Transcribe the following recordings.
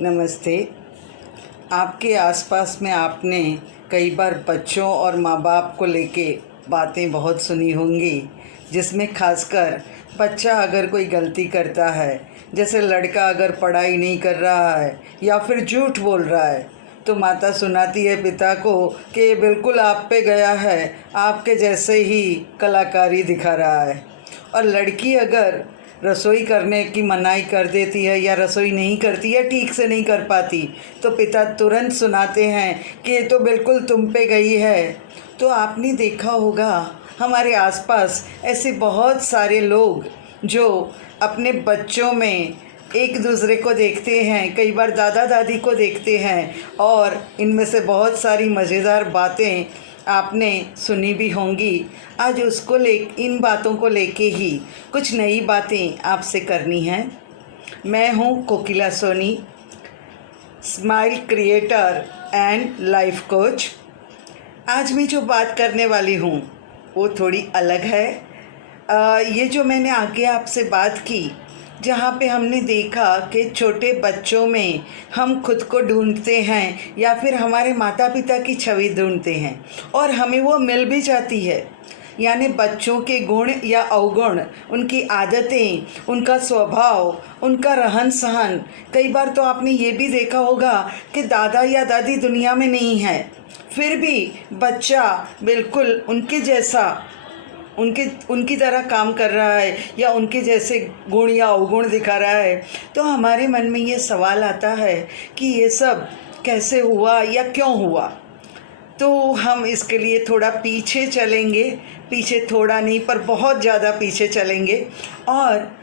नमस्ते। आपके आसपास में आपने कई बार बच्चों और माँ बाप को लेके बातें बहुत सुनी होंगी, जिसमें खासकर बच्चा अगर कोई गलती करता है, जैसे लड़का अगर पढ़ाई नहीं कर रहा है या फिर झूठ बोल रहा है, तो माता सुनाती है पिता को कि ये बिल्कुल आप पे गया है, आपके जैसे ही कलाकारी दिखा रहा है। और लड़की अगर रसोई करने की मनाही कर देती है या रसोई नहीं करती है, ठीक से नहीं कर पाती, तो पिता तुरंत सुनाते हैं कि ये तो बिल्कुल तुम पे गई है। तो आपने देखा होगा हमारे आसपास ऐसे बहुत सारे लोग जो अपने बच्चों में एक दूसरे को देखते हैं, कई बार दादा दादी को देखते हैं, और इनमें से बहुत सारी मज़ेदार बातें आपने सुनी भी होंगी। आज इन बातों को लेके ही कुछ नई बातें आपसे करनी हैं। मैं हूँ Kokila Soni, smile creator and life coach. आज मैं जो बात करने वाली हूँ वो थोड़ी अलग है। ये जो मैंने आगे आपसे बात की, जहाँ पे हमने देखा कि छोटे बच्चों में हम खुद को ढूंढते हैं या फिर हमारे माता पिता की छवि ढूंढते हैं और हमें वो मिल भी जाती है। यानी बच्चों के गुण या अवगुण, उनकी आदतें, उनका स्वभाव, उनका रहन सहन, कई बार तो आपने ये भी देखा होगा कि दादा या दादी दुनिया में नहीं है, फिर भी बच्चा बिल्कुल उनकी तरह काम कर रहा है या उनके जैसे गुण या अवगुण दिखा रहा है। तो हमारे मन में ये सवाल आता है कि ये सब कैसे हुआ या क्यों हुआ। तो हम इसके लिए थोड़ा पीछे चलेंगे, पीछे थोड़ा नहीं पर बहुत ज़्यादा पीछे चलेंगे, और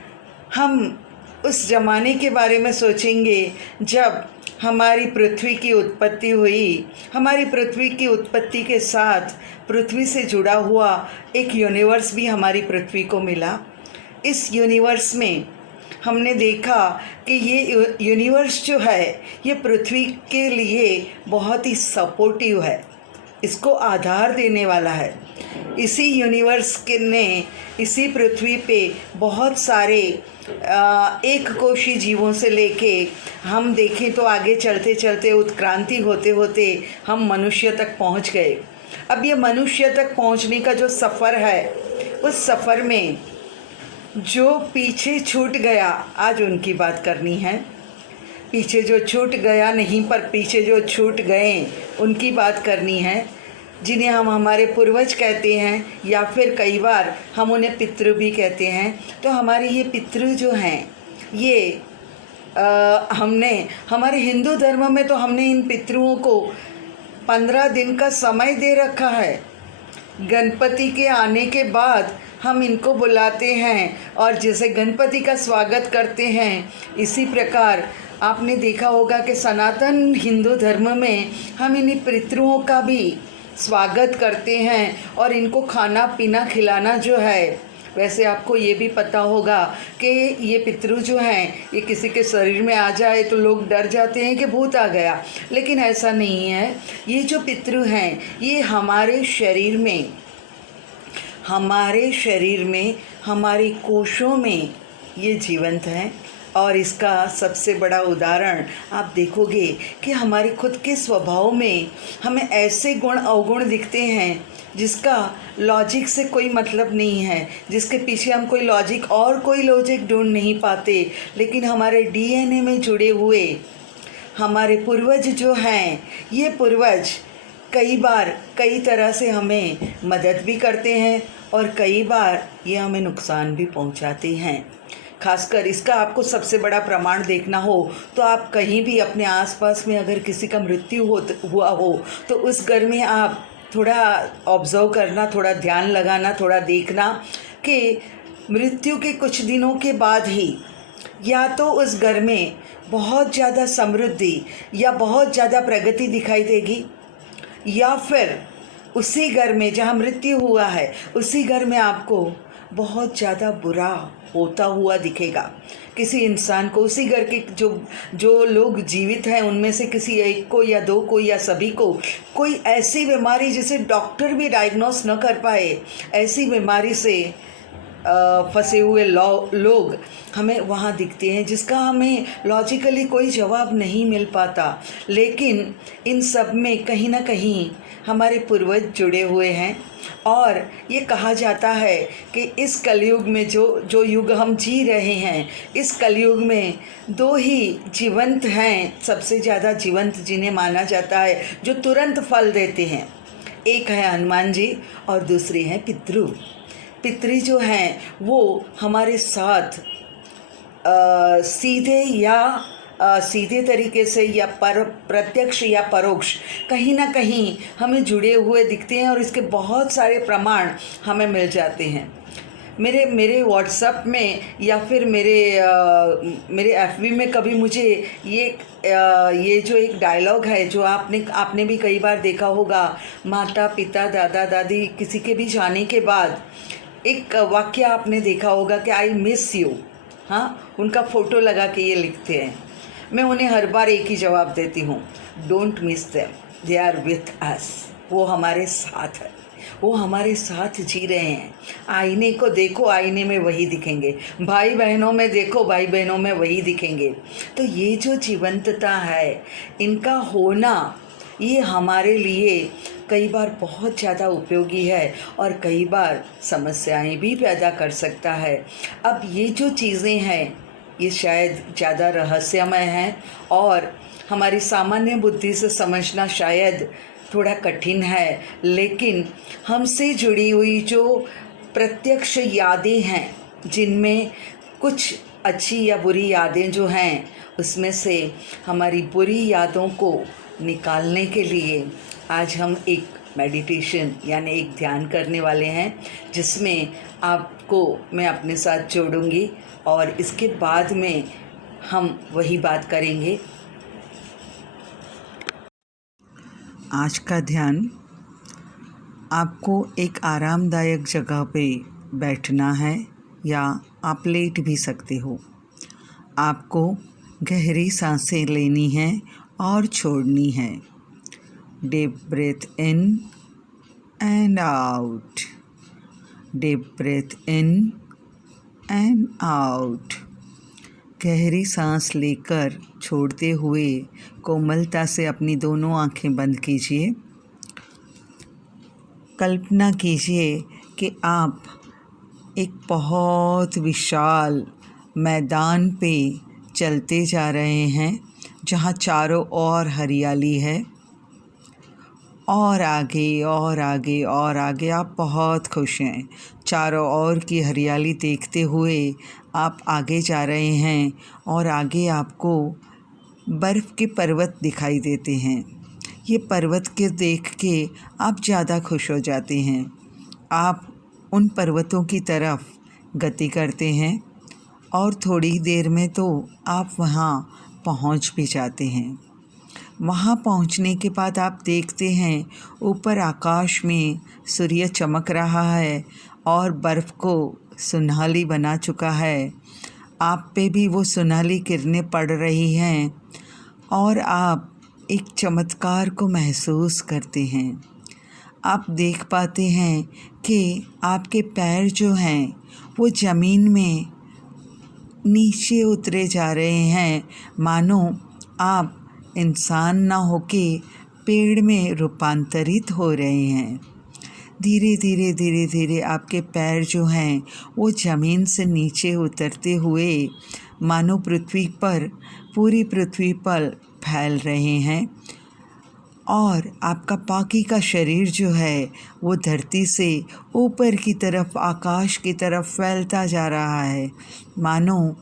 हम उस ज़माने के बारे में सोचेंगे जब हमारी पृथ्वी की उत्पत्ति हुई। हमारी पृथ्वी की उत्पत्ति के साथ पृथ्वी से जुड़ा हुआ एक यूनिवर्स भी हमारी पृथ्वी को मिला। इस यूनिवर्स में हमने देखा कि ये यूनिवर्स जो है ये पृथ्वी के लिए बहुत ही सपोर्टिव है, इसको आधार देने वाला है। इसी यूनिवर्स ने इसी पृथ्वी पे बहुत सारे एक कोशी जीवों से लेके हम देखें तो आगे चलते चलते उत्क्रांति होते होते हम मनुष्य तक पहुंच गए। अब ये मनुष्य तक पहुंचने का जो सफ़र है, उस सफ़र में जो पीछे छूट गया, आज उनकी बात करनी है। पीछे जो छूट गया नहीं, पर पीछे जो छूट गए उनकी बात करनी है, जिन्हें हम हमारे पूर्वज कहते हैं या फिर कई बार हम उन्हें पितृ भी कहते हैं। तो हमारे ये पितृ जो हैं, ये हमने हमारे हिंदू धर्म में तो हमने इन पितृओं को 15 दिन का समय दे रखा है। गणपति के आने के बाद हम इनको बुलाते हैं और जैसे गणपति का स्वागत करते हैं, इसी प्रकार आपने देखा होगा कि सनातन हिंदू धर्म में हम इन्हीं पितृओं का भी स्वागत करते हैं और इनको खाना पीना खिलाना जो है। वैसे आपको ये भी पता होगा कि ये पितृ जो हैं, ये किसी के शरीर में आ जाए तो लोग डर जाते हैं कि भूत आ गया, लेकिन ऐसा नहीं है। ये जो पितृ हैं ये हमारे शरीर में हमारे कोशों में ये जीवंत हैं। और इसका सबसे बड़ा उदाहरण आप देखोगे कि हमारे खुद के स्वभाव में हमें ऐसे गुण अवगुण दिखते हैं जिसका लॉजिक से कोई मतलब नहीं है, जिसके पीछे हम कोई लॉजिक ढूंढ नहीं पाते, लेकिन हमारे डीएनए में जुड़े हुए हमारे पूर्वज जो हैं, ये पूर्वज कई बार कई तरह से हमें मदद भी करते हैं और कई बार ये हमें नुकसान भी पहुंचाते हैं। खासकर इसका आपको सबसे बड़ा प्रमाण देखना हो तो आप कहीं भी अपने आसपास में अगर किसी का मृत्यु हुआ हो तो उस घर में आप थोड़ा ऑब्ज़र्व करना, थोड़ा ध्यान लगाना, थोड़ा देखना कि मृत्यु के कुछ दिनों के बाद ही या तो उस घर में बहुत ज़्यादा समृद्धि या बहुत ज़्यादा प्रगति दिखाई देगी, या फिर उसी घर में जहाँ मृत्यु हुआ है उसी घर में आपको बहुत ज़्यादा बुरा होता हुआ दिखेगा। किसी इंसान को, उसी घर के जो लोग जीवित हैं उनमें से किसी एक को या दो को या सभी को कोई ऐसी बीमारी जिसे डॉक्टर भी डायग्नोस न कर पाए, ऐसी बीमारी से फंसे हुए लोग हमें वहाँ दिखते हैं, जिसका हमें लॉजिकली कोई जवाब नहीं मिल पाता, लेकिन इन सब में कहीं ना कहीं हमारे पूर्वज जुड़े हुए हैं। और ये कहा जाता है कि इस कलयुग में जो युग हम जी रहे हैं, इस कलयुग में दो ही जीवंत हैं, सबसे ज़्यादा जीवंत जिन्हें माना जाता है, जो तुरंत फल देते हैं। एक है हनुमान जी और दूसरी हैं पितृ। पितृ जो हैं वो हमारे साथ सीधे तरीके से या प्रत्यक्ष या परोक्ष कहीं ना कहीं हमें जुड़े हुए दिखते हैं, और इसके बहुत सारे प्रमाण हमें मिल जाते हैं। मेरे व्हाट्सएप में या फिर मेरे एफबी में कभी मुझे ये जो एक डायलॉग है, जो आपने भी कई बार देखा होगा, माता पिता दादा दादी किसी के भी जाने के बाद एक वाक्य आपने देखा होगा कि आई मिस यू। हाँ, उनका फ़ोटो लगा के ये लिखते हैं। मैं उन्हें हर बार एक ही जवाब देती हूँ, don't miss them, they are with us. वो हमारे साथ है, वो हमारे साथ जी रहे हैं। आईने को देखो, आईने में वही दिखेंगे। भाई बहनों में देखो, भाई बहनों में वही दिखेंगे। तो ये जो जीवंतता है, इनका होना, ये हमारे लिए कई बार बहुत ज़्यादा उपयोगी है और कई बार समस्याएं भी पैदा कर सकता है। अब ये जो चीज़ें हैं, ये शायद ज़्यादा रहस्यमय हैं और हमारी सामान्य बुद्धि से समझना शायद थोड़ा कठिन है, लेकिन हमसे जुड़ी हुई जो प्रत्यक्ष यादें हैं, जिनमें कुछ अच्छी या बुरी यादें जो हैं, उसमें से हमारी बुरी यादों को निकालने के लिए आज हम एक मेडिटेशन यानी एक ध्यान करने वाले हैं, जिसमें आपको मैं अपने साथ जोड़ूंगी और इसके बाद में हम वही बात करेंगे। आज का ध्यान, आपको एक आरामदायक जगह पे बैठना है या आप लेट भी सकते हो। आपको गहरी सांसें लेनी है और छोड़नी है। Deep breath in and out, deep breath in and out. गहरी सांस लेकर छोड़ते हुए कोमलता से अपनी दोनों आंखें बंद कीजिए। कल्पना कीजिए कि आप एक बहुत विशाल मैदान पे चलते जा रहे हैं, जहाँ चारों ओर हरियाली है, और आगे और आगे और आगे आप बहुत खुश हैं। चारों ओर की हरियाली देखते हुए आप आगे जा रहे हैं और आगे आपको बर्फ़ के पर्वत दिखाई देते हैं। ये पर्वत के देख के आप ज़्यादा खुश हो जाते हैं। आप उन पर्वतों की तरफ गति करते हैं और थोड़ी देर में तो आप वहाँ पहुँच भी जाते हैं। वहाँ पहुँचने के बाद आप देखते हैं ऊपर आकाश में सूर्य चमक रहा है और बर्फ़ को सुनहली बना चुका है। आप पे भी वो सुनहली किरणें पड़ रही हैं और आप एक चमत्कार को महसूस करते हैं। आप देख पाते हैं कि आपके पैर जो हैं वो ज़मीन में नीचे उतरे जा रहे हैं, मानो आप इंसान ना होके पेड़ में रूपांतरित हो रहे हैं। धीरे धीरे धीरे धीरे आपके पैर जो हैं वो ज़मीन से नीचे उतरते हुए मानो पूरी पृथ्वी पर फैल रहे हैं, और आपका बाकी का शरीर जो है वो धरती से ऊपर की तरफ, आकाश की तरफ फैलता जा रहा है। मानो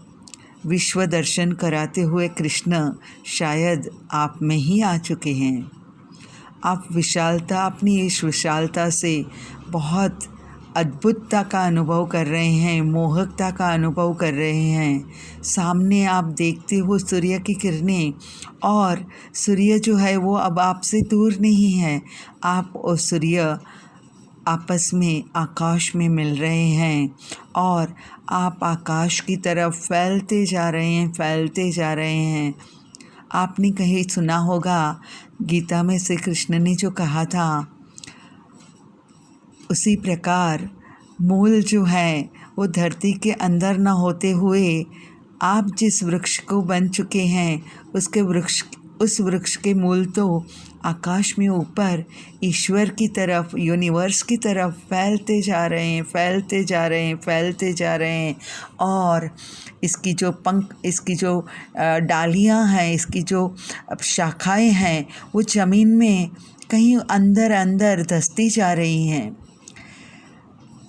विश्व दर्शन कराते हुए कृष्ण शायद आप में ही आ चुके हैं। आप अपनी इस विशालता से बहुत अद्भुतता का अनुभव कर रहे हैं, मोहकता का अनुभव कर रहे हैं। सामने आप देखते हो सूर्य की किरणें, और सूर्य जो है वो अब आपसे दूर नहीं है। आप और सूर्य आपस में आकाश में मिल रहे हैं और आप आकाश की तरफ फैलते जा रहे हैं। आपने कहीं सुना होगा, गीता में श्री कृष्ण ने जो कहा था, उसी प्रकार मूल जो है वो धरती के अंदर न होते हुए आप जिस वृक्ष को बन चुके हैं उस वृक्ष के मूल तो आकाश में ऊपर ईश्वर की तरफ, यूनिवर्स की तरफ फैलते जा रहे हैं, फैलते जा रहे हैं, फैलते जा रहे हैं। और इसकी जो डालियाँ हैं, इसकी जो शाखाएं हैं, वो ज़मीन में कहीं अंदर अंदर धंसती जा रही हैं।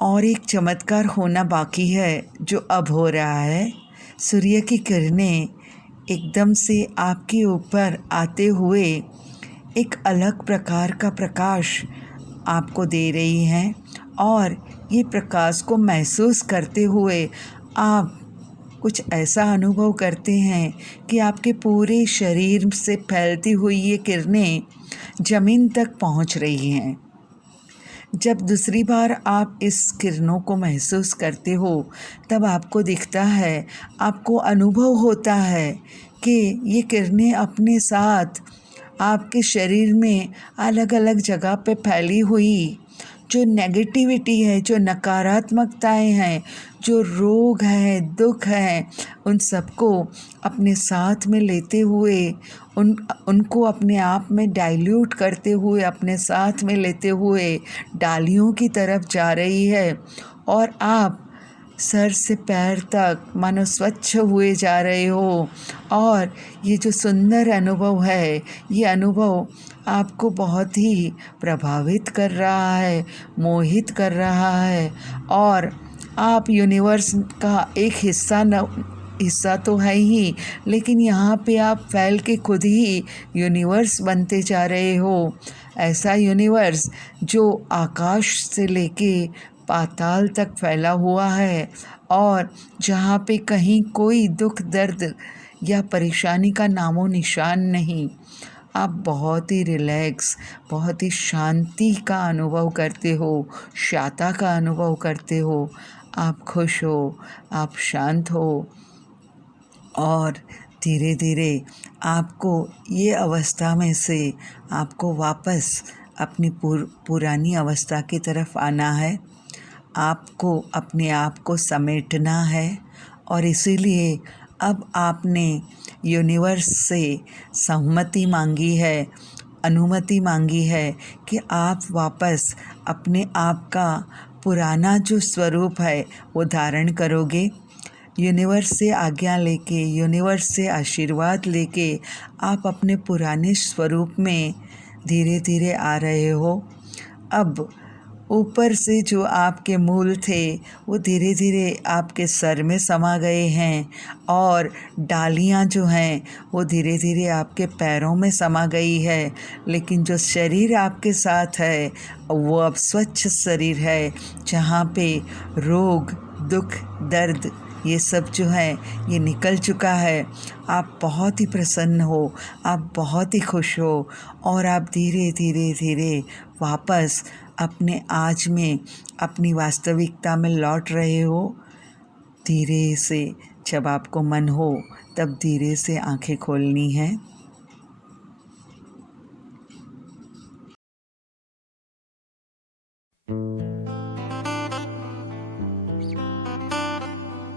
और एक चमत्कार होना बाकी है जो अब हो रहा है। सूर्य की किरणें एकदम से आपके ऊपर आते हुए एक अलग प्रकार का प्रकाश आपको दे रही हैं, और ये प्रकाश को महसूस करते हुए आप कुछ ऐसा अनुभव करते हैं कि आपके पूरे शरीर से फैलती हुई ये किरणें ज़मीन तक पहुंच रही हैं। जब दूसरी बार आप इस किरणों को महसूस करते हो तब आपको दिखता है, आपको अनुभव होता है कि ये किरणें अपने साथ आपके शरीर में अलग अलग जगह पे फैली हुई जो नेगेटिविटी है, जो नकारात्मकताएं हैं, जो रोग हैं, दुख हैं, उन सबको अपने साथ में लेते हुए उनको अपने आप में डाइल्यूट करते हुए, अपने साथ में लेते हुए डालियों की तरफ जा रही है। और आप सर से पैर तक मानो स्वच्छ हुए जा रहे हो। और ये जो सुंदर अनुभव है, ये अनुभव आपको बहुत ही प्रभावित कर रहा है, मोहित कर रहा है। और आप यूनिवर्स का एक हिस्सा तो है ही, लेकिन यहाँ पे आप फैल के खुद ही यूनिवर्स बनते जा रहे हो। ऐसा यूनिवर्स जो आकाश से लेके पाताल तक फैला हुआ है, और जहाँ पे कहीं कोई दुख दर्द या परेशानी का नामो निशान नहीं। आप बहुत ही रिलैक्स, बहुत ही शांति का अनुभव करते हो, शांता का अनुभव करते हो। आप खुश हो, आप शांत हो, और धीरे धीरे आपको ये अवस्था में से आपको वापस अपनी पुरानी अवस्था की तरफ आना है। आपको अपने आप को समेटना है, और इसीलिए अब आपने यूनिवर्स से सहमति मांगी है, अनुमति मांगी है कि आप वापस अपने आप का पुराना जो स्वरूप है वो धारण करोगे। यूनिवर्स से आज्ञा लेके, यूनिवर्स से आशीर्वाद लेके आप अपने पुराने स्वरूप में धीरे धीरे आ रहे हो। अब ऊपर से जो आपके मूल थे वो धीरे धीरे आपके सर में समा गए हैं, और डालियाँ जो हैं वो धीरे धीरे आपके पैरों में समा गई है। लेकिन जो शरीर आपके साथ है वो अब स्वच्छ शरीर है, जहाँ पे रोग, दुख, दर्द ये सब जो है ये निकल चुका है। आप बहुत ही प्रसन्न हो, आप बहुत ही खुश हो, और आप धीरे धीरे धीरे वापस अपने आज में, अपनी वास्तविकता में लौट रहे हो। धीरे से जब आपको मन हो तब धीरे से आंखें खोलनी है।